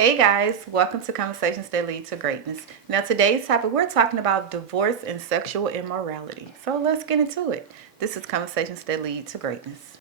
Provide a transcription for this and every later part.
Hey guys, welcome to Conversations That Lead to Greatness. Now, today's topic, we're talking about divorce and sexual immorality. So let's get into it. This is Conversations That Lead to Greatness.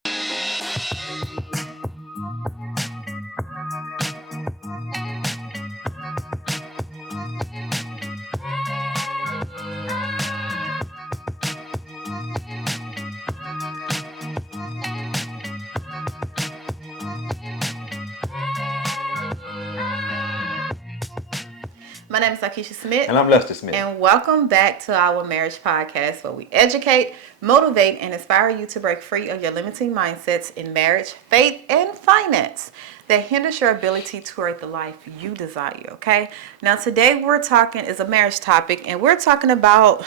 My name is Akisha Smith. And I'm Lester Smith. And welcome back to our marriage podcast where we educate, motivate, and inspire you to break free of your limiting mindsets in marriage, faith, and finance that hinders your ability to create the life you desire, okay? Now, today is a marriage topic, and we're talking about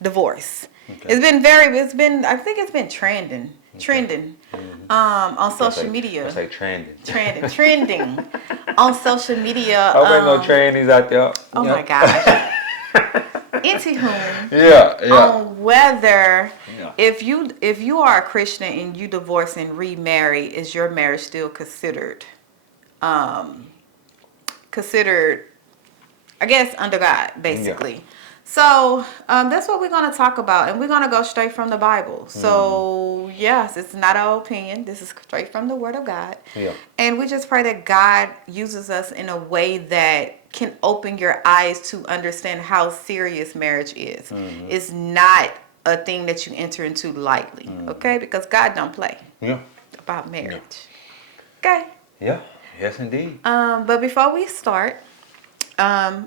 divorce. Okay. I think it's been trending. On social media. I say trending. Trending on social media. Oh, ain't no trannies out there. Oh my gosh. Anywho, yeah. On whether if you are a Christian and you divorce and remarry, is your marriage still considered I guess under God, basically. Yeah. So that's what we're going to talk about, and we're going to go straight from the Bible. So yes, it's not our opinion. This is straight from the Word of God. Yeah. And we just pray that God uses us in a way that can open your eyes to understand how serious marriage is. Mm-hmm. It's not a thing that you enter into lightly, okay? Because God don't play about marriage. Yeah. Okay? Yeah. Yes, indeed. But before we start,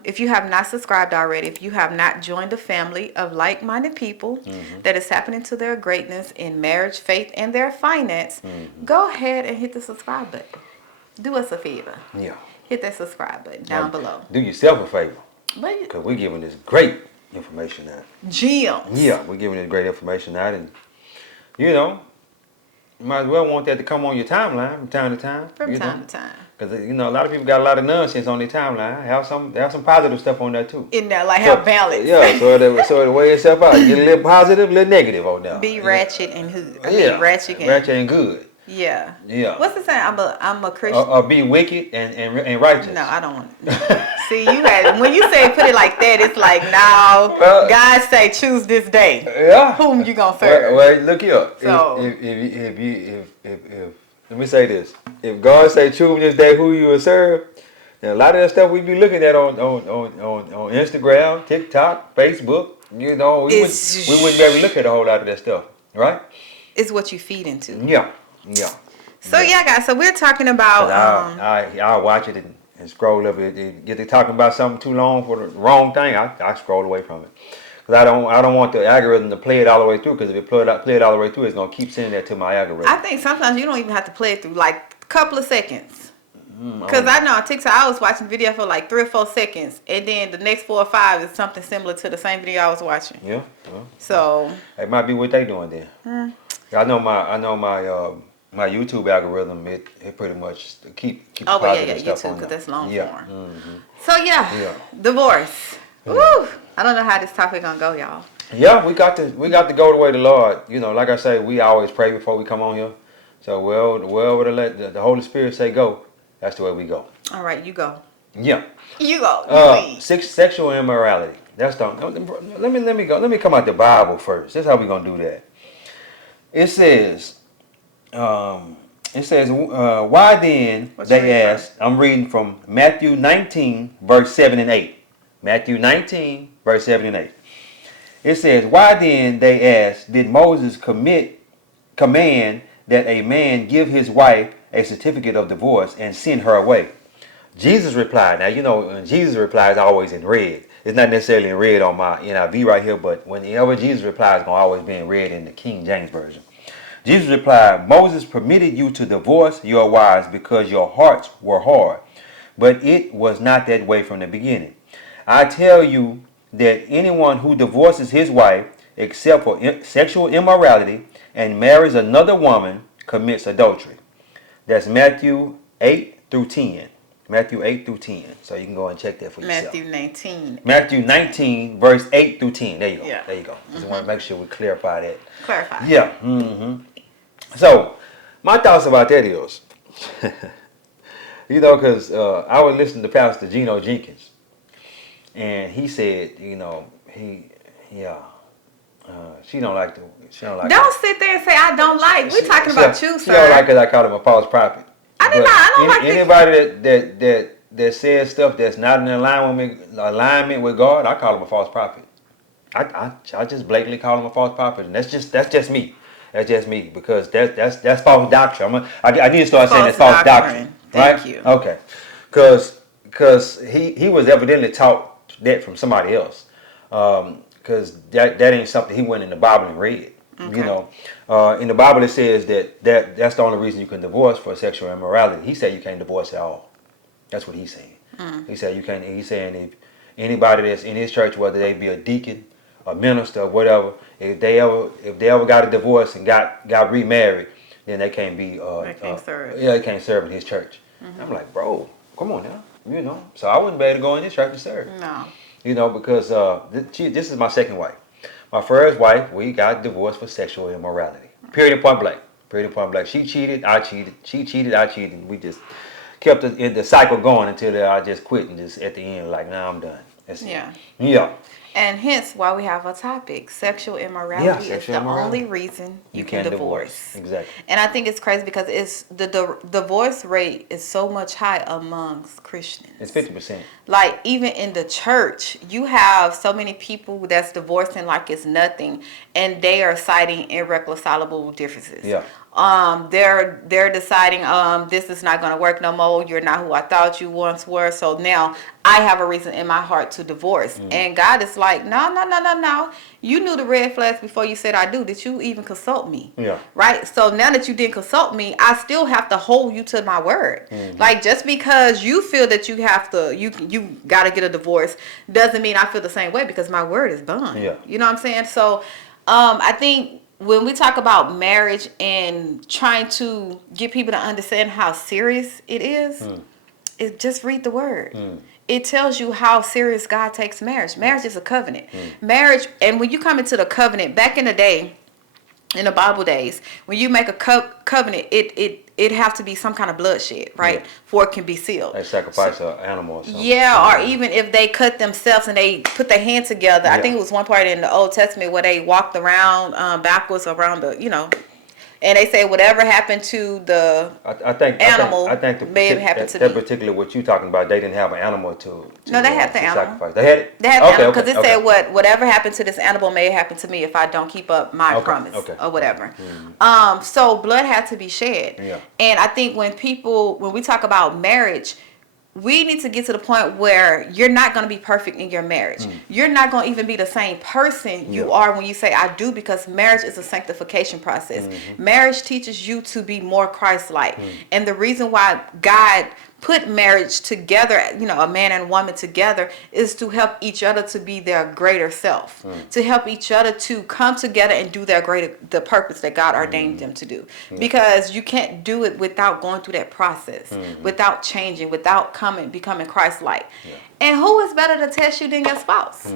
if you have not subscribed already, if you have not joined the family of like-minded people that is happening to their greatness in marriage, faith, and their finance, go ahead and hit the subscribe button. Do us a favor. Yeah. Hit that subscribe button down below. Do yourself a favor. Because we're giving this great information out. Gems. Yeah, we're giving this great information out. And, you might as well want that to come on your timeline from time to time. From time to time. Because, a lot of people got a lot of nonsense on their timeline. Have some positive stuff on there, too. In there, like have balance. Yeah, so it weigh itself out. Get a little positive, a little negative on there. Be ratchet and hood. Ratchet and good. Yeah. Yeah. What's the saying? I'm a Christian. Or be wicked and righteous. No, I don't want it. See, when you say put it like that, it's like, now God say choose this day. Yeah. Whom you gonna serve? Well, look here. So, if let me say this. If God say choose this day who you will serve, then a lot of that stuff we be looking at on Instagram, TikTok, Facebook, we wouldn't be able to look at a whole lot of that stuff, right? It's what you feed into. Yeah. So guys. So we're talking about. I'll watch it and scroll up. It get to talking about something too long for the wrong thing. I scroll away from it. Because I don't want the algorithm to play it all the way through. Because if it play it all the way through, it's gonna keep sending that to my algorithm. I think sometimes you don't even have to play it through like a couple of seconds. Because I know on TikTok I was watching video for like 3 or 4 seconds, and then the next 4 or 5 is something similar to the same video I was watching. Yeah. So it might be what they doing then. I know my YouTube algorithm. It pretty much keep the positive stuff YouTube, on because that's long form. Mm-hmm. So divorce. Woo! I don't know how this topic gonna go, y'all. Yeah, we got to go the way of the Lord. Like I say, we always pray before we come on here. So wherever the Holy Spirit say go, that's the way we go. All right, you go. Yeah. You go. Sexual immorality. That's the. Let me go. Let me come out the Bible first. That's how we gonna do that. It says. Why then, they asked, I'm reading from Matthew 19, verse 7 and 8. Matthew 19, verse 7 and 8. It says, why then, they asked, did Moses command that a man give his wife a certificate of divorce and send her away? Jesus replied. Now, Jesus replies always in red. It's not necessarily in red on my NIV right here, but whenever Jesus replies, it's going to always be in red in the King James Version. Jesus replied, Moses permitted you to divorce your wives because your hearts were hard, but it was not that way from the beginning. I tell you that anyone who divorces his wife, except for sexual immorality, and marries another woman, commits adultery. That's Matthew 8 through 10. Matthew 8 through 10. So you can go and check that for yourself. Matthew 19, verse 8 through 10. There you go. Yeah. There you go. Just want to make sure we clarify that. Yeah. Mm-hmm. So, my thoughts about that is, You know, because I was listening to Pastor Geno Jenkins, and he said, you know, she don't like Don't sit there and say I don't like. We're talking about you, She sir. don't like it. I call him a false prophet. I don't like anybody that says stuff that's not in alignment with God. I call him a false prophet. I just blatantly call him a false prophet, and that's just me. That's just me because that's false doctrine. I need to start saying that's false doctrine. Right? Thank you. Okay, because he was evidently taught that from somebody else. Because that ain't something he went in the Bible and read. Okay. You know, in the Bible it says that's the only reason you can divorce for sexual immorality. He said you can't divorce at all. That's what he's saying. He said you can't. He's saying if anybody that's in his church, whether they be a deacon, a minister, or whatever, if they ever got a divorce and got remarried, then they can't be. They can't serve. Yeah, they can't serve in his church. I'm like, bro, come on now. You know, so I wouldn't be able to go in his church and serve. No. You know, because this is my second wife. My first wife, we got divorced for sexual immorality. Period, point blank. Period, point blank. She cheated, I cheated. She cheated, I cheated. We just kept the cycle going until I just quit and just at the end, like, nah, I'm done. That's it. Yeah. And hence why we have a topic. Sexual immorality is the immorality. only reason you can can divorce. Exactly. And I think it's crazy because it's the divorce rate is so much high amongst Christians. It's 50%. Like even in the church, you have so many people that's divorcing like it's nothing, and they are citing irreconcilable differences. Yeah. They're deciding this is not going to work no more. You're not who I thought you once were. So now I have a reason in my heart to divorce. And God is like, no. You knew the red flags before you said I do. Did you even consult me? Yeah. Right. So now that you didn't consult me, I still have to hold you to my word. Like just because you feel that you have to, you got to get a divorce doesn't mean I feel the same way because my word is bond. Yeah. You know what I'm saying? So I think when we talk about marriage and trying to get people to understand how serious it is, it just read the word. It tells you how serious God takes marriage. Marriage is a covenant. Marriage, and when you come into the covenant, back in the day, in the Bible days, when you make a covenant, it have to be some kind of bloodshed, right? For it can be sealed. They sacrifice an animal or something. Yeah, or even if they cut themselves and they put their hand together. I think it was one part in the Old Testament where they walked around backwards around the, and they say whatever happened to the animal may have happened to me. That particular what you talking about, they didn't have an animal to No, they had the animal. Sacrifice. They had it? They had the animal because it said whatever happened to this animal may happen to me if I don't keep up my promise or whatever. So blood had to be shed. Yeah. And I think when we talk about marriage, we need to get to the point where you're not going to be perfect in your marriage. You're not going to even be the same person you are when you say I do, because marriage is a sanctification process. Marriage teaches you to be more Christ-like. And the reason why God put marriage together, a man and woman together, is to help each other to be their greater self, to help each other to come together and do the purpose that God ordained them to do. Because you can't do it without going through that process, without changing, without becoming Christ-like. And who is better to test you than your spouse?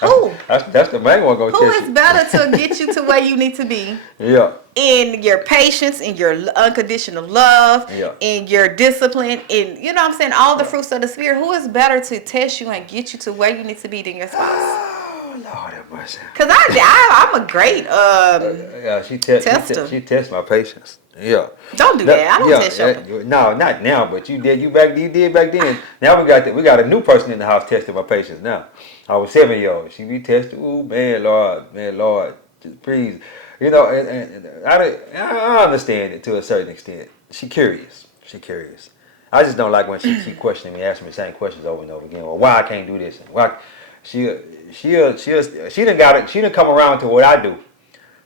Who? That's the main one. Who is better to get you to where you need to be? Yeah. In your patience, in your unconditional love, in your discipline, in all the fruits of the Spirit. Who is better to test you and get you to where you need to be than your spouse? Oh, Lord have mercy. Because I'm a great she tests my patience. Yeah. Don't do that. I don't test your. No, not now, but you did. You did back then. Now we got a new person in the house testing my patience. Now, I was 7-year-old. She be tested. Ooh, man, Lord, just please. And I understand it to a certain extent. She curious. I just don't like when she keep questioning me, asking me the same questions over and over again. Well, why I can't do this? And why she done come around to what I do.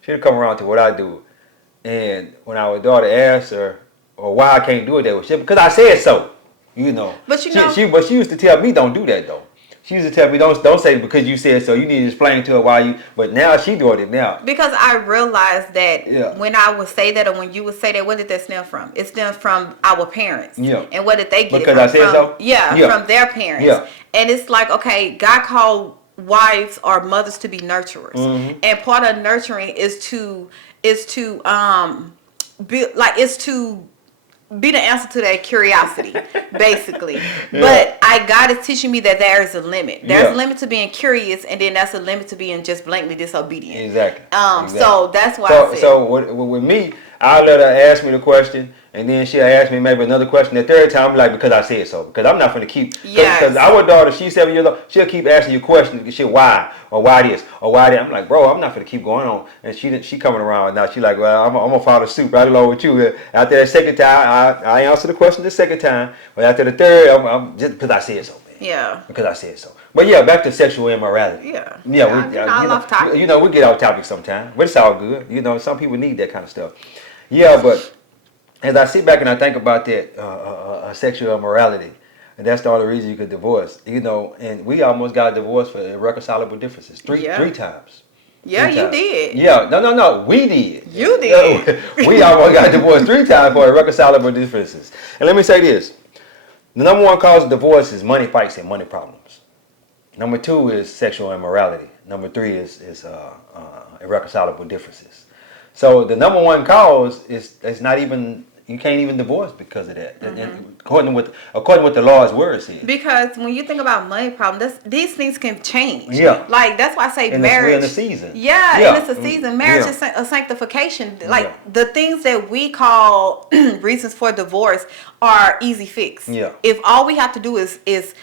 She done come around to what I do. And when our daughter asked her, or why I can't do it that way, because I said so, But she used to tell me don't do that though. She used to tell me don't say because you said so. You need to explain to her why you. But now she doing it now. Because I realized that when I would say that or when you would say that, where did that stem from? It stemmed from our parents. Yeah. And where did they get because it from? I said so. Yeah, from their parents. Yeah. And it's like, okay, God called wives or mothers to be nurturers, and part of nurturing is to be the answer to that curiosity, basically. Yeah. But God is teaching me that there is a limit. There's Yeah. a limit to being curious, and then that's a limit to being just blatantly disobedient. Exactly. So that's why I said. So with me, I'll let her ask me the question, and then she'll ask me maybe another question. The third time, I'm like, because I said so. Because I'm not going to keep. Because our daughter, she's 7 years old. She'll keep asking you questions. She'll why or why this or why that. I'm like, bro, I'm not going to keep going on. And she coming around now. She like, well, I'm gonna follow suit right along with you. After that second time, I answer the question the second time. But after the third, I'm just because I said so, man. Yeah. Because I said so. But yeah, back to sexual immorality. Yeah. Yeah, we get off topic sometimes, but it's all good. Some people need that kind of stuff. Yeah, but as I sit back and I think about that sexual immorality, and that's the only reason you could divorce. And we almost got divorced for irreconcilable differences three times. Yeah, you did. Yeah, no, we did. You did. We almost got divorced 3 times for irreconcilable differences. And let me say this: the number 1 cause of divorce is money fights and money problems. Number 2 is sexual immorality. Number 3 is irreconcilable differences. So the number 1 cause is not even, you can't even divorce because of that. According to what the Lord's word says. Because when you think about money problems, these things can change. Yeah. Like that's why I say marriage. We're in the season. Yeah, and it's a season. Marriage is a sanctification. Like the things that we call reasons for divorce are easy fix. Yeah. If all we have to do is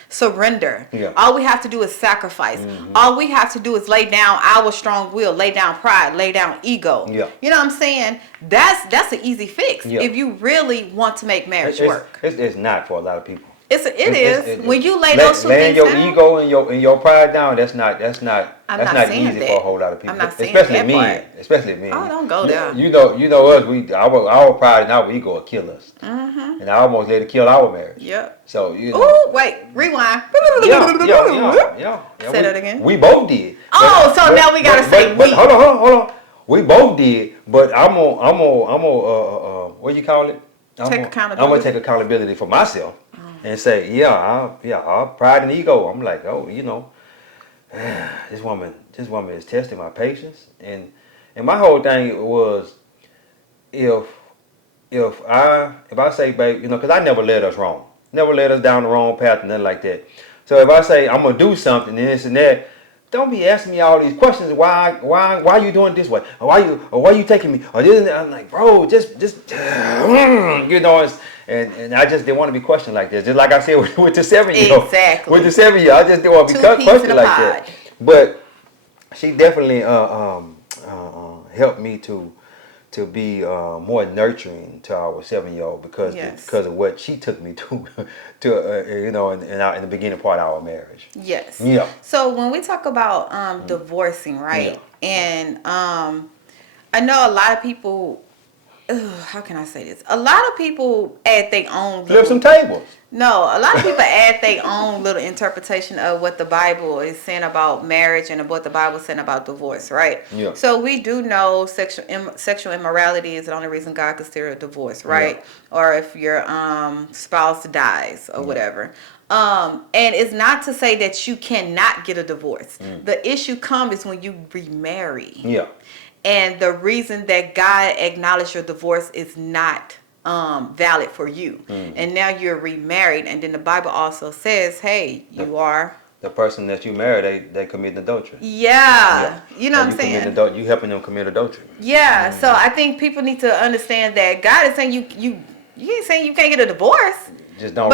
surrender. Yeah. All we have to do is sacrifice. All we have to do is lay down our strong will, lay down pride, lay down ego. Yeah. You know what I'm saying? That's an easy fix if you really want to make marriage work. It's not for a lot of people. It is. When you lay those two things your down, ego and your pride down, that's not easy for a whole lot of people. I'm not saying especially that men. part. Especially men. Oh, don't go there. You know us. Our pride and our ego will kill us. And I almost let it kill our marriage. Yep. So Ooh, wait, rewind. Yeah. Say that again. We both did. Now we gotta say we. Hold on. We both did, but I'm gonna what do you call it? Take accountability. I'm gonna take accountability for myself and say, our pride and ego. I'm like, this woman is testing my patience, and my whole thing was, if I say, babe, because I never led us wrong, never led us down the wrong path and nothing like that. So if I say I'm gonna do something and this and that, don't be asking me all these questions. Why are you doing it this way? Or why are you taking me? Or this and that. I'm like, bro, just and I just didn't want to be questioned like this. Just like I said with the 7-year-old. Exactly. With the 7-year-old, I just didn't want to be questioned like that. But she definitely helped me to be more nurturing to our 7-year-old because of what she took me to in the beginning part of our marriage. Yes. Yeah. So when we talk about divorcing, right? Yeah. And I know a lot of people. How can I say this? A lot of people add their own. Flip some tables. No, a lot of people add their own little interpretation of what the Bible is saying about marriage and what the Bible is saying about divorce, right? Yeah. So we do know sexual immorality is the only reason God considers a divorce, right? Yeah. Or if your spouse dies or whatever. And it's not to say that you cannot get a divorce. The issue comes when you remarry. Yeah. And the reason that God acknowledged your divorce is not valid for you. And now you're remarried. And then the Bible also says, hey, you are... The person that you married, they commit adultery. Yeah. You know what I'm saying? You helping them commit adultery. Yeah. So I think people need to understand that God is saying you ain't saying you can't get a divorce. Just don't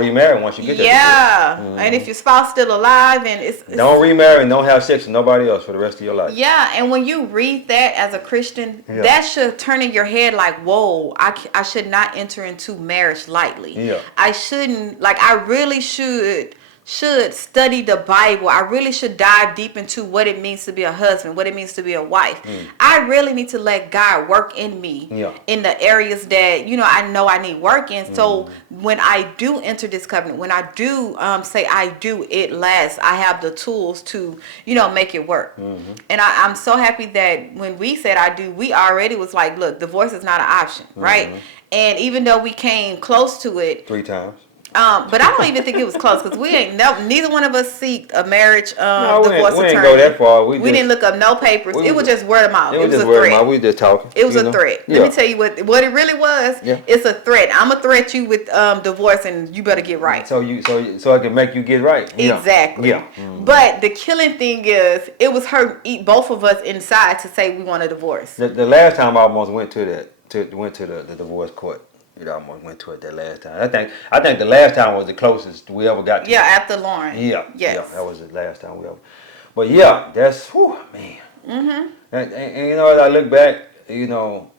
remarry once you get that divorce. And if your spouse still alive and it's don't remarry and don't have sex with nobody else for the rest of your life. Yeah, and when you read that as a Christian, that should turn in your head like, whoa, I should not enter into marriage lightly. Yeah. I shouldn't, I really should study the Bible. I really should dive deep into what it means to be a husband, what it means to be a wife. I really need to let God work in me in the areas that, I know I need work in. So when I do enter this covenant, when I do say I do, it lasts. I have the tools to, make it work. And I'm so happy that when we said I do, we already was like, look, divorce is not an option, right? And even though we came close to it. 3 times. But I don't even think it was close because we ain't neither one of us seeked a marriage No, divorce we attorney. didn't go that far. We didn't look up no papers. It was just word of mouth. It was just a word threat. of mouth. We just talking. It was a threat. Let me tell you what it really was. Yeah. It's a threat. I'm gonna threat you with divorce, and you better get right. So I can make you get right. Exactly. Yeah. But the killing thing is, it was hurting both of us inside to say we want a divorce. The last time I almost went to the divorce court. I almost went to it that last time. I think the last time was the closest we ever got to. Yeah, after Lauren. Yeah. Yes. Yeah, that was the last time we ever. But yeah, that's whew, man. Mm-hmm. And you know, as I look back, I'm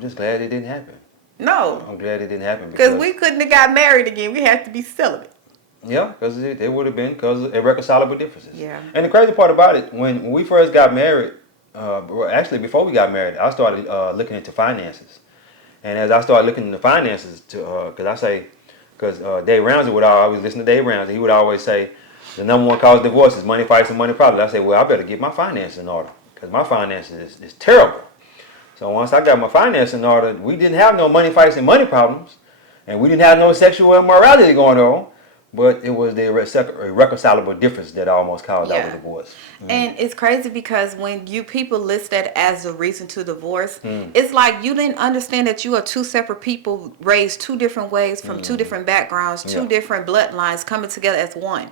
just glad it didn't happen. No. I'm glad it didn't happen because we couldn't have got married again. We had to be celibate. Yeah, because it would have been because of irreconcilable differences. Yeah. And the crazy part about it, when we first got married, actually before we got married, I started looking into finances. And as I started looking into finances, because Dave Ramsey would always listen to Dave Ramsey. He would always say, the number one cause of divorce is money fights and money problems. I said, well, I better get my finances in order because my finances is terrible. So once I got my finances in order, we didn't have no money fights and money problems, and we didn't have no sexual immorality going on. But it was the irreconcilable difference that almost caused our divorce. And it's crazy because when people list that as the reason to divorce, it's like you didn't understand that you are two separate people raised two different ways from two different backgrounds, two different bloodlines coming together as one.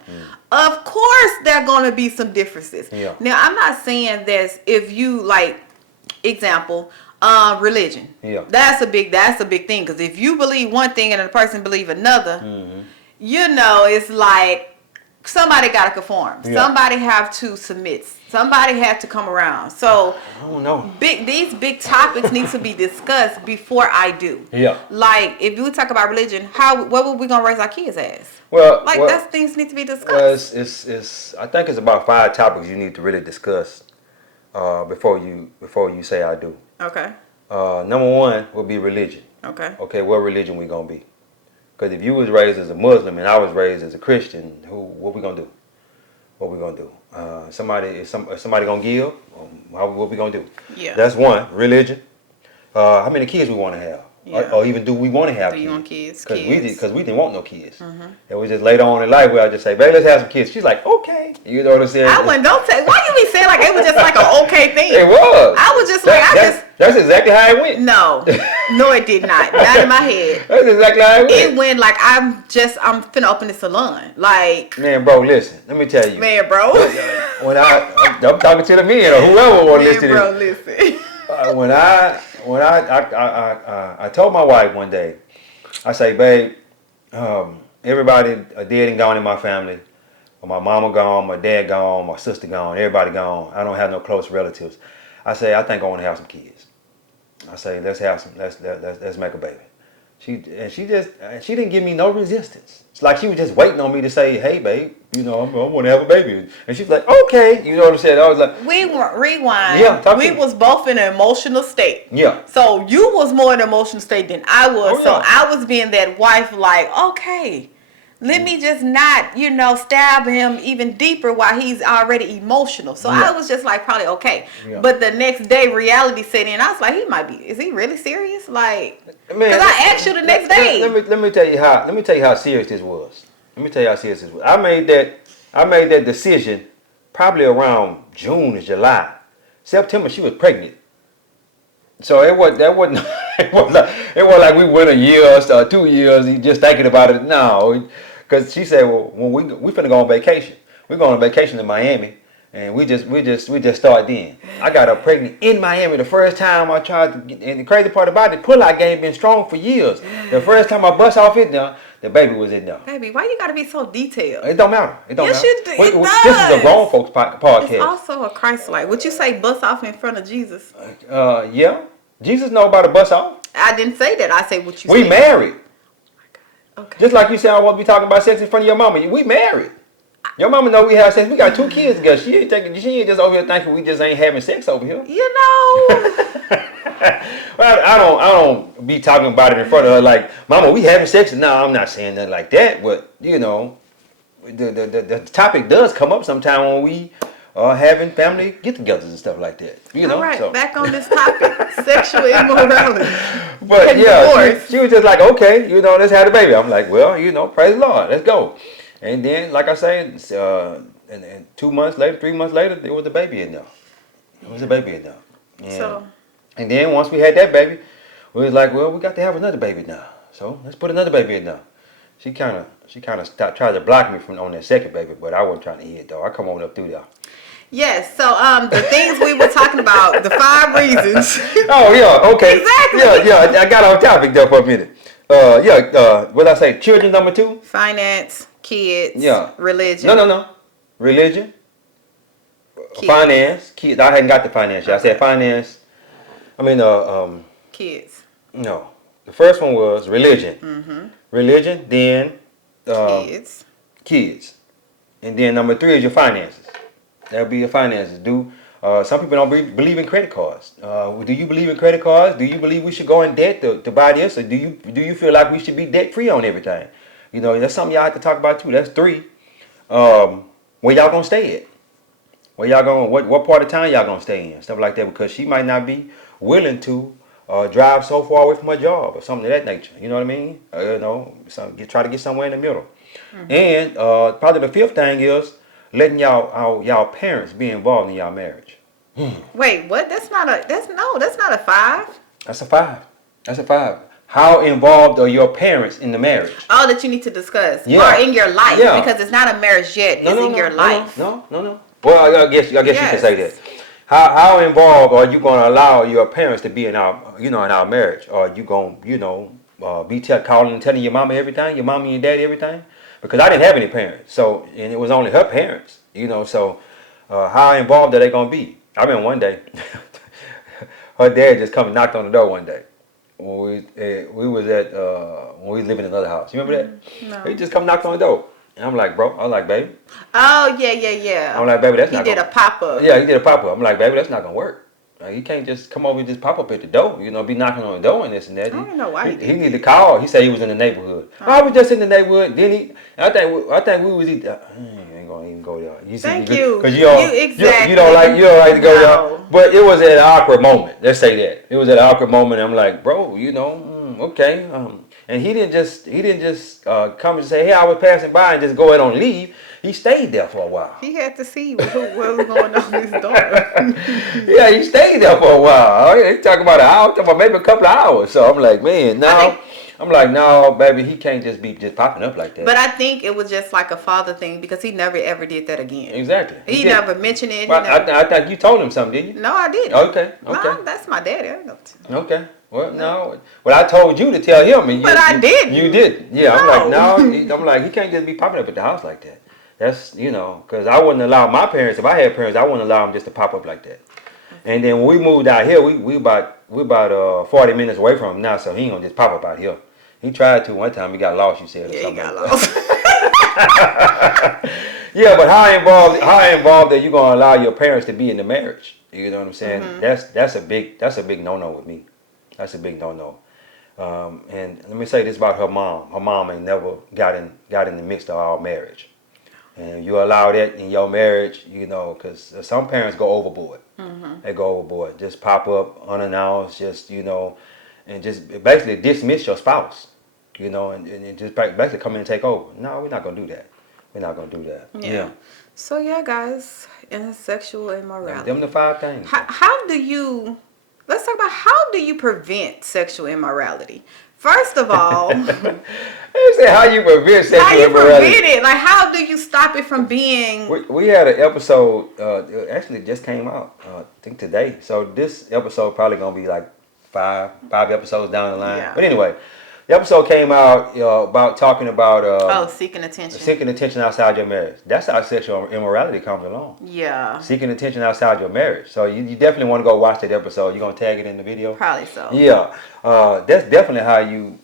Of course, there are going to be some differences. Yeah. Now, I'm not saying that if you example, religion. Yeah. That's a big thing because if you believe one thing and a person believe another. It's like somebody got to conform. Yeah. Somebody have to submit. Somebody have to come around. So I don't know. These big topics need to be discussed before I do. Yeah. Like if we talk about religion, what were we gonna raise our kids as? Well, that's things need to be discussed. Well, it's I think it's about 5 topics you need to really discuss before you say I do. Okay. Number 1 would be religion. Okay. Okay, what religion we gonna be? Because if you was raised as a Muslim and I was raised as a Christian, what we gonna do? What we gonna do? Is somebody gonna give? What we gonna do? Yeah. That's one. Religion. How many kids we want to have? Yeah. Or even do we want to have Do kids? you want kids? Because we didn't want no kids. It was just later on in life where I just say, baby, let's have some kids. She's like, okay. You know what I'm saying? Why you be saying like it was just like an okay thing? It was. I was just that's exactly how it went. No, it did not. Not in my head. That's exactly how it went. It went like I'm finna open a salon. Like, man, bro, listen. Let me tell you. Man, bro. When I'm talking to the men or whoever want to listen to this. Bro, listen. When I told my wife one day, I say, babe, everybody dead and gone in my family. My mama gone, my dad gone, my sister gone, everybody gone. I don't have no close relatives. I say, I think I want to have some kids. I say, let's make a baby. She didn't give me no resistance. It's like she was just waiting on me to say, hey, babe, I want to have a baby. And she's like, okay. You know what I'm saying? I was like, rewind. Yeah, we was both in an emotional state. Yeah. So you was more in an emotional state than I was. Oh, so yeah. I was being that wife like, okay, let me just not, stab him even deeper while he's already emotional. So Yeah. I was just like, probably okay. Yeah. But the next day, reality set in. I was like, is he really serious? Like, because I asked you the next day. Let me tell you how serious this was. I made that decision probably around June or July. September, she was pregnant. So it wasn't like we went a year or 2 years just thinking about it. No, because she said, well, when we finna go on vacation. We're going on vacation in Miami, and we just start then. I got her pregnant in Miami the first time I tried to. And the crazy part about it, pull-out game been strong for years. The first time I bust off it there, the baby was in there. Baby, why you gotta be so detailed? It don't matter. It Yes, matter. it does. This is a grown folks podcast. It's also a Christ-like. Would you say bust off in front of Jesus? Yeah. Jesus know about a bust off. I didn't say that. I say what you We said. married. Okay. Just like you said, I won't be talking about sex in front of your mama. We married. Your mama know we have sex. We got 2 kids together. She ain't just over here thinking we just ain't having sex over here. Well, I don't be talking about it in front of her like, mama, we having sex. No, I'm not saying nothing like that. But the topic does come up sometime when having family get-togethers and stuff like that. You know. All right, so. back on this topic, sexual immorality. But And yeah, divorce. she was just like, okay, you know, let's have the baby. I'm like, well, you know, praise the Lord, let's go. And then, like I say, and 2 months later, 3 months later, there was a baby in there. There was a baby in there. And then once we had that baby, we was like, well, we got to have another baby now. So let's put another baby in there. She kind of stopped, tried to block me from on that second baby, but I wasn't trying to eat it though. I come on up through there. Yes, so the things we were talking about, the 5 reasons. Oh yeah, okay. Exactly. Yeah, I got off topic there for a minute. What I say? Children number 2. Finance, kids, Yeah. religion. No. Religion, Kids. finance, kids. I hadn't got the finance yet. I said finance. Kids. No. The first one was religion. Mm-hmm. Religion, then Kids. and then number 3 is your finances. That'll be your finances. Some people don't believe in credit cards. Do you believe in credit cards? Do you believe we should go in debt to buy this, or do you feel like we should be debt free on everything? You know, that's something y'all have to talk about too. That's 3. Where y'all gonna stay at? Where y'all going? What part of town y'all gonna stay in? Stuff like that, because she might not be willing to drive so far away from her job or something of that nature. You know what I mean? Try to get somewhere in the middle. Mm-hmm. And probably the 5th thing is letting y'all parents be involved in y'all marriage. Wait, what? That's not a 5. That's a 5. How involved are your parents in the marriage? Oh, that you need to discuss. Yeah. Or in your life, because it's not a marriage yet. It's in your life. No. Well, I guess you can say that. How involved are you going to allow your parents to be in our marriage? Are you going to be calling and telling your mama everything, your mama and your daddy everything? Because I didn't have any parents, and it was only her parents. So how involved are they going to be? I remember one day, her dad just come and knocked on the door one day when we was living in another house. You remember that? No. He just come knocked on the door. And I'm like, bro, baby. Oh, yeah. I'm like, baby, that's not He did a pop-up. Yeah, he did a pop-up. I'm like, baby, that's not going to work. Like, he can't just come over and just pop up at the door, be knocking on the door and this and that. I don't know why he need to call. He said he was in the neighborhood. I was just in the neighborhood. Then I think we was either. I ain't gonna even go there. Thank you. Because Exactly. you don't like to go there. But it was at an awkward moment. Let's say that it was at an awkward moment. I'm like, bro, okay. And he didn't just come and say, hey, I was passing by and just go ahead and leave. He stayed there for a while. He had to see what was going on with his daughter. Yeah, he stayed there for a while. They talking about an hour, talking about maybe a couple of hours. So I'm like, man, no, baby, he can't just be popping up like that. But I think it was just like a father thing, because he never ever did that again. Exactly. He never mentioned it. Well, I think you told him something, didn't you? No, I didn't. Okay. No, that's my daddy. I don't know. Okay. Well, no. Well, I told you to tell him. But I didn't. You did. Yeah, No. I'm like, he can't just be popping up at the house like that. That's, because I wouldn't allow my parents, if I had parents, I wouldn't allow them just to pop up like that. And then when we moved out here, we about 40 minutes away from him now, so he ain't gonna just pop up out here. He tried to one time, he got lost, you said. Yeah, he got lost. Yeah, but how involved are you gonna allow your parents to be in the marriage? You know what I'm saying? Mm-hmm. That's a big no-no with me. That's a big no-no. And let me say this about her mom. Her mom ain't never got in the midst of our marriage. And you allow that in your marriage, because some parents go overboard. Mm-hmm. They go overboard. Just pop up unannounced, and just basically dismiss your spouse, and just basically come in and take over. No, we're not going to do that. We're not going to do that. Yeah. So, yeah, guys, in sexual immorality. Them the 5 things. Let's talk about how do you prevent sexual immorality? First of all, you say how you prevent sexual immorality. Prevent it? Like, how do you stop it from being? We had an episode. It actually just came out. I think today. So this episode probably gonna be like five episodes down the line. Yeah. But anyway, the episode came out about talking about seeking attention. Seeking attention outside your marriage. That's how sexual immorality comes along. Yeah. Seeking attention outside your marriage. So you definitely want to go watch that episode. You gonna tag it in the video? Probably so. Yeah. That's definitely how you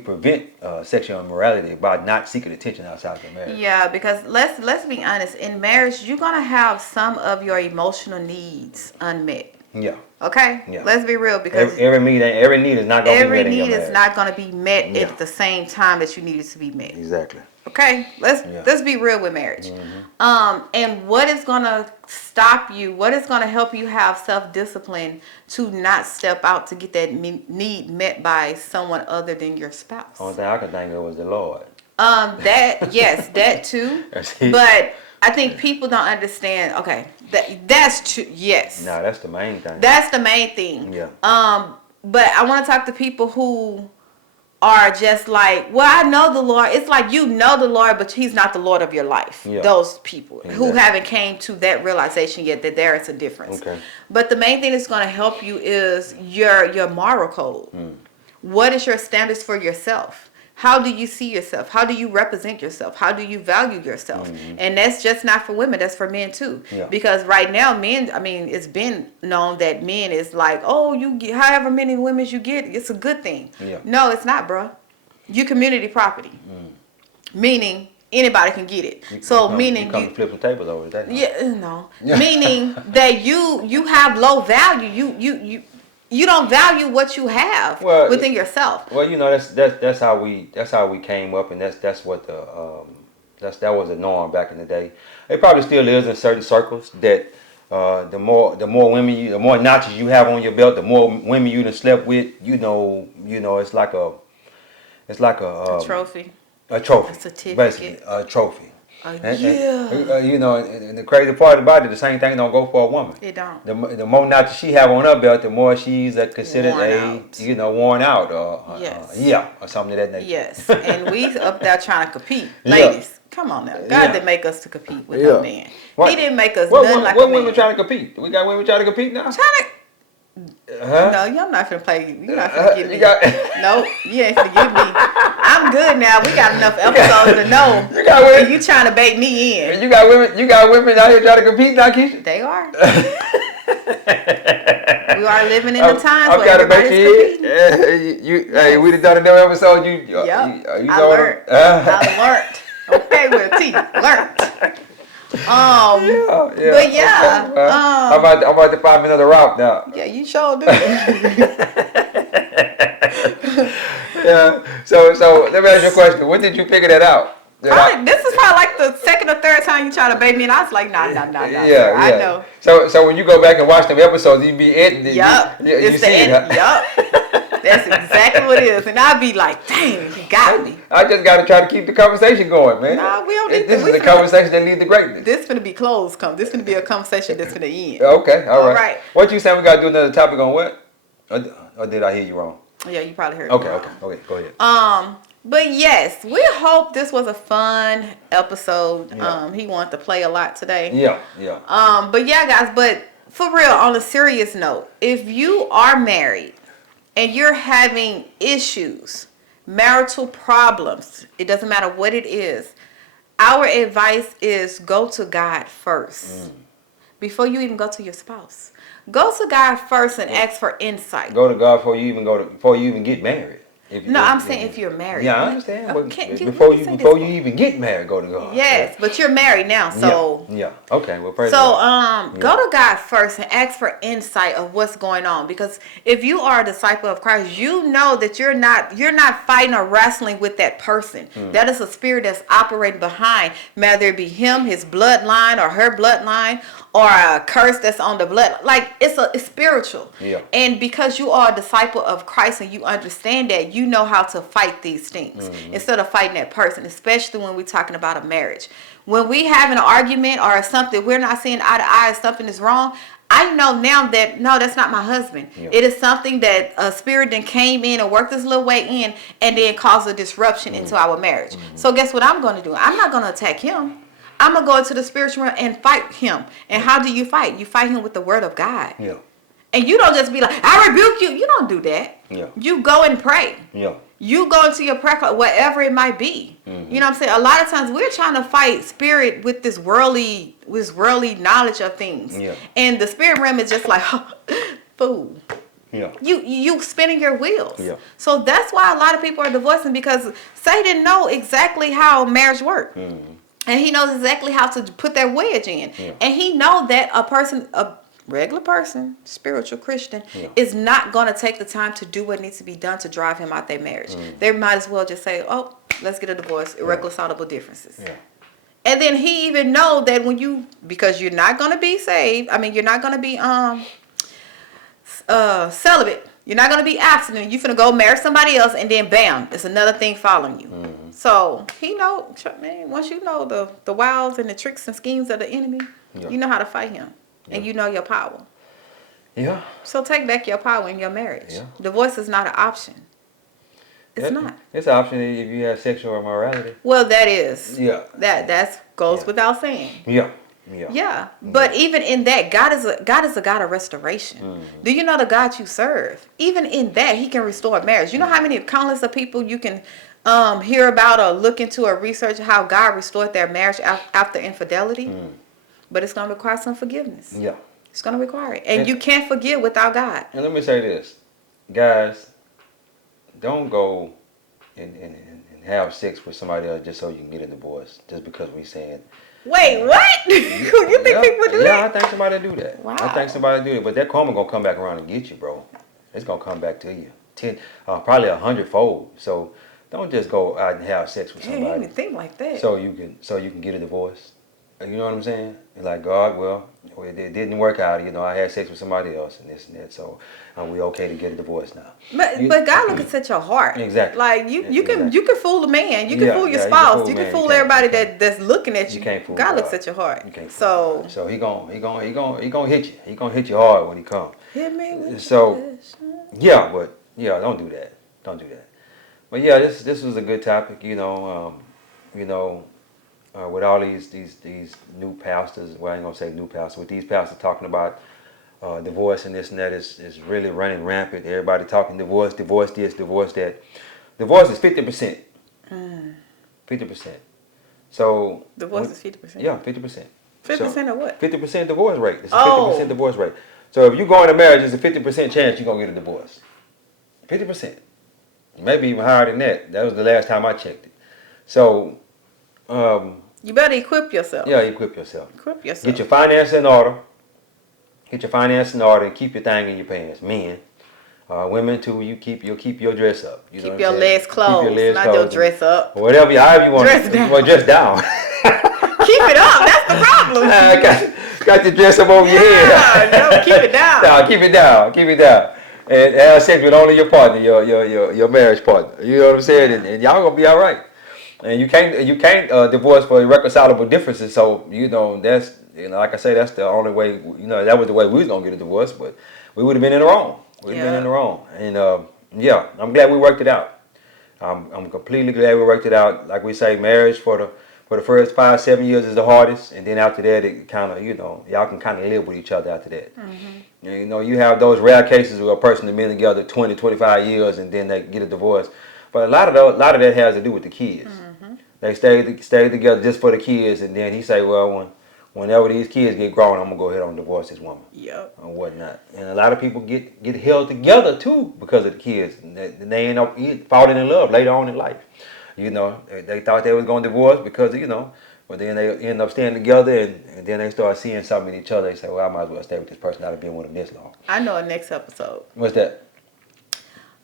prevent sexual immorality, by not seeking attention outside your marriage. Yeah, because let's be honest. In marriage, you're gonna have some of your emotional needs unmet. Yeah. Okay, Yeah. let's be real, because Every need is not going to be every met in your need is marriage. not going to be met Yeah. at the same time that you need it to be met. Exactly. Okay, let's be real with marriage. And what is going to stop you? What is going to help you have self-discipline to not step out to get that need met by someone other than your spouse? Only thing I could think of was the Lord. Yes, that too. That's it. But I think people don't understand. Okay, that's true. Yes, No, that's the main thing. that's the main thing. Yeah. But I want to talk to people who are just like, well, I know the Lord. It's like, you know the Lord, but He's not the Lord of your life. Yeah. Those people who Exactly. haven't came to that realization yet that there is a difference. Okay. But the main thing that's going to help you is your moral code. What is your standards for yourself? How do you see yourself? How do you represent yourself? How do you value yourself? And that's just not for women. That's for men too. Yeah. Because right now, men, I mean, it's been known that men is like, oh, you get however many women you get, it's a good thing. Yeah. No, it's not, bro. You community property. Meaning anybody can get it. You come to flip some tables over that. Huh? Yeah, no. Meaning that you have low value. You don't value what you have within yourself. Well, you know, that's how we came up, and that's what that was the norm back in the day. It probably still is in certain circles that the more women the more notches you have on your belt, the more women you done slept with. You know, it's like a Trophy. a trophy, A certificate. basically a trophy. Yeah. You know, and the crazy part about it, the same thing don't go for a woman. It don't. The more notches she have on her belt, the more she's considered worn out, or Yes. or something of that nature. Yes. And we up there trying to compete. Yeah. Ladies, come on now. God Yeah. didn't make us to compete with Yeah. no man. What? He didn't make us What nothing like a women man. trying to compete? We got women trying to compete now. Huh? No, you're not finna play. You're not finna get me. You got- Nope, you ain't finna get me. I'm good now. We got enough episodes to know. You got women. You trying to bait me in? You got women out here trying to compete now, Keisha. They are. We are living in the times I'm where trying to make everybody's you. competing. Hey, we done done another episode. You Yep. you I know learned. I learned. Okay, with a T. Learned. But yeah. Okay. I'm about to find me another route now. Yeah, you sure do. Yeah. So let me ask you a question. When did you figure that out? This is probably like the second or third time you try to bait me, and I was like, nah. Yeah, Sir, I know. So when you go back and watch them episodes, you be editing. Yup. You It's the see it. end. Yup. That's exactly what it is. And I'd be like, dang, he got me. I just got to try to keep the conversation going, man. Nah, we don't need This to. is a conversation that leads to greatness. This finna be closed. This finna be a conversation that's finna end. Okay, all right. right. What you saying? We got to do another topic on what? Or did I hear you wrong? Yeah, you probably heard Okay, me okay, wrong. go ahead. But yes, we hope this was a fun episode. Yeah. He wanted to play a lot today. Yeah. But yeah, guys, but for real, on a serious note, if you are married and you're having issues, marital problems, it doesn't matter what it is, our advice is go to God first before you even go to your spouse. Go to God first and ask for insight. Go to God before you even get married. I'm saying if you're married. Yeah, I understand. But Before before you even get married, go to God. Yes, but you're married now, so. Yeah. Okay. Well, praise So, God. go to God first and ask for insight of what's going on. Because if you are a disciple of Christ, you know that you're not fighting or wrestling with that person. That is a spirit that's operating behind, whether it be him, his bloodline, or her bloodline, or a curse that's on the blood. Like it's spiritual. Yeah. And because you are a disciple of Christ and you understand that, you know how to fight these things instead of fighting that person, especially when we're talking about a marriage. When we have an argument or something, we're not seeing eye to eye, something is wrong. I know now that, no, that's not my husband. Yeah. It is something that a spirit then came in and worked this little way in and then caused a disruption into our marriage. So guess what I'm going to do? I'm not going to attack him. I'm going to go into the spiritual realm and fight him. And how do you fight? You fight him with the word of God. Yeah. And you don't just be like, I rebuke you. You don't do that. Yeah. You go and pray. Yeah. You go into your prayer closet, whatever it might be. You know what I'm saying? A lot of times we're trying to fight spirit with this worldly knowledge of things. Yeah. And the spirit realm is just like, fool. Yeah. You spinning your wheels. Yeah. So that's why a lot of people are divorcing, because Satan know exactly how marriage works. And he knows exactly how to put that wedge in. Yeah. And he know that a person, regular person, spiritual Christian, Yeah. is not going to take the time to do what needs to be done to drive him out their marriage. They might as well just say, oh, let's get a divorce, irreconcilable differences. Yeah. And then he even know that because you're not going to be saved, you're not going to be celibate, you're not going to be abstinent, you're finna go marry somebody else, and then bam, it's another thing following you. So he know, man, once you know the wiles and the tricks and schemes of the enemy, you know how to fight him. And you know your power. Yeah. So take back your power in your marriage. Yeah. Divorce is not an option. It's not. It's an option if you have sexual immorality. Well, that is. Yeah. That goes without saying. Yeah. Yeah. But even in that, God is a God of restoration. Do you know the God you serve? Even in that, he can restore marriage. You know how many countless of people you can hear about or look into or research how God restored their marriage after infidelity? But it's going to require some forgiveness. Yeah. It's going to require it. And you can't forgive without God. And let me say this. Guys, don't go and have sex with somebody else just so you can get a divorce. Just because we saying. Wait, what? You think people do that? Yeah, I think somebody do that. Wow. I think somebody do that. But that karma going to come back around and get you, bro. It's going to come back to you. Probably 100-fold. So don't just go out and have sex with Hey, somebody. you didn't think like that. So you can get a divorce. You know what I'm saying? And like, God, well, it didn't work out. I had sex with somebody else and this and that. So we okay to get a divorce now. But God looks at your heart. Exactly. Like you can fool a man. You can fool your spouse. You can fool everybody that's looking at you. You can't fool God God. Looks at your heart. You can't So he gonna hit you. He gonna hit you hard when he come. hit me with So this. don't do that. Don't do that. But yeah, this was a good topic. With all these new pastors, well, I ain't gonna say new pastors, with these pastors talking about divorce and this and that is really running rampant. Everybody talking divorce this, divorce that. Divorce is 50%. 50%. So Divorce is 50%. Yeah, 50%. 50% of what? 50% divorce rate. It's a 50% Oh. divorce rate. So if you go into marriage, there's a 50% chance you're gonna get a divorce. 50%. Maybe even higher than that. That was the last time I checked it. So You better equip yourself. yeah, equip yourself. Equip yourself. Get your finances in order. Get your finances in order and keep your thing in your pants. Men. Women too, you'll keep your dress up. You know Keep what your I'm saying? legs closed, Keep your legs not your closed. dress up. Whatever, however you want. Dress down. Well, dress down. Keep it up. That's the problem. got your dress up over your head. No, keep it down. No, keep it down. Keep it down. And have sex with only your partner, your marriage partner. You know what I'm saying? And y'all gonna be all right. And you can't divorce for irreconcilable differences. So that's like I say, that's the only way. That was the way we was gonna get a divorce, but we would have been in the wrong. We'd have been in the wrong. And I'm glad we worked it out. I'm completely glad we worked it out. Like we say, marriage for the first 5-7 years is the hardest, and then after that, it kind of y'all can kind of live with each other after that. Mm-hmm. You have those rare cases where a person has been together 20-25 years and then they get a divorce. But a lot of that has to do with the kids. Mm-hmm. They stay together just for the kids, and then he say, well, whenever these kids get grown, I'm gonna go ahead and divorce this woman. Yep. And whatnot. And a lot of people get held together too because of the kids. And they end up falling in love later on in life. They thought they was gonna divorce because but then they end up staying together, and then they start seeing something in each other. They say, well, I might as well stay with this person. I've been with them this long. I know a next episode. What's that?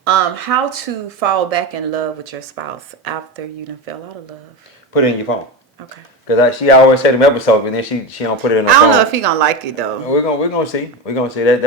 How to fall back in love with your spouse after you done fell out of love. Put it in your phone. Okay. Because she always say them episodes, but then she don't put it in her phone. I don't know if he gonna like it though. We're gonna see. We're gonna see that.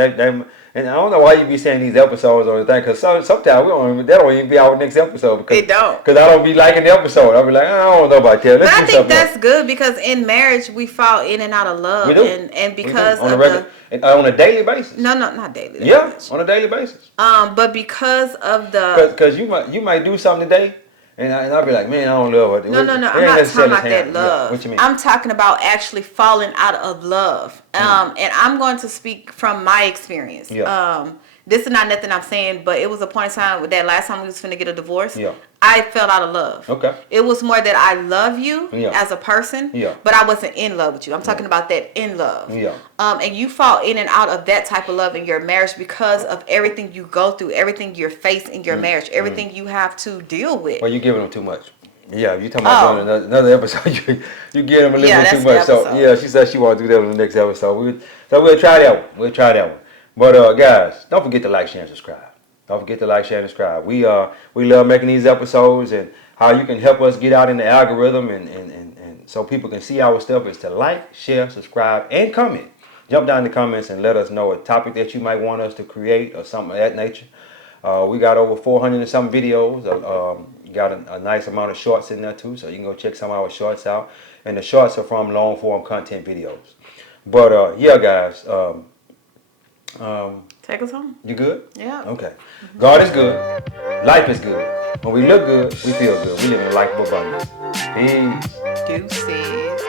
And I don't know why you be saying these episodes or anything. Because sometimes that don't even be our next episode. Because it don't. Because I don't be liking the episode. I'll be like, I don't know about that. But I think that's good because in marriage we fall in and out of love. We do. And because on a daily basis. No, not daily. Yeah, on a daily basis. But because of the. Because you might do something today. And I'll be like, man, I don't love her. No, I'm not talking about that love. Yeah. What you mean? I'm talking about actually falling out of love. And I'm going to speak from my experience. Yeah. This is not nothing I'm saying, but it was a point in time with that last time we was finna get a divorce. Yeah. I fell out of love. Okay. It was more that I love you as a person, but I wasn't in love with you. I'm talking about that in love. Yeah. And you fall in and out of that type of love in your marriage because of everything you go through, everything you face in your marriage, everything you have to deal with. Well, you're giving them too much. Yeah, you talking about doing another episode. You get them a little bit too much. So yeah, she said she want to do that on the next episode. We'll try that one. We'll try that one. But guys, don't forget to like, share, and subscribe. Don't forget to like, share, and subscribe. We love making these episodes, and how you can help us get out in the algorithm and so people can see our stuff is to like, share, subscribe, and comment. Jump down in the comments and let us know a topic that you might want us to create or something of that nature. We got over 400 and some videos. Got a nice amount of shorts in there too, so you can go check some of our shorts out. And the shorts are from long form content videos. But yeah, guys. Take us home. You good? Yeah. Okay. God is good. Life is good. When we look good, we feel good. We live in a life of abundance. Peace. Deuces.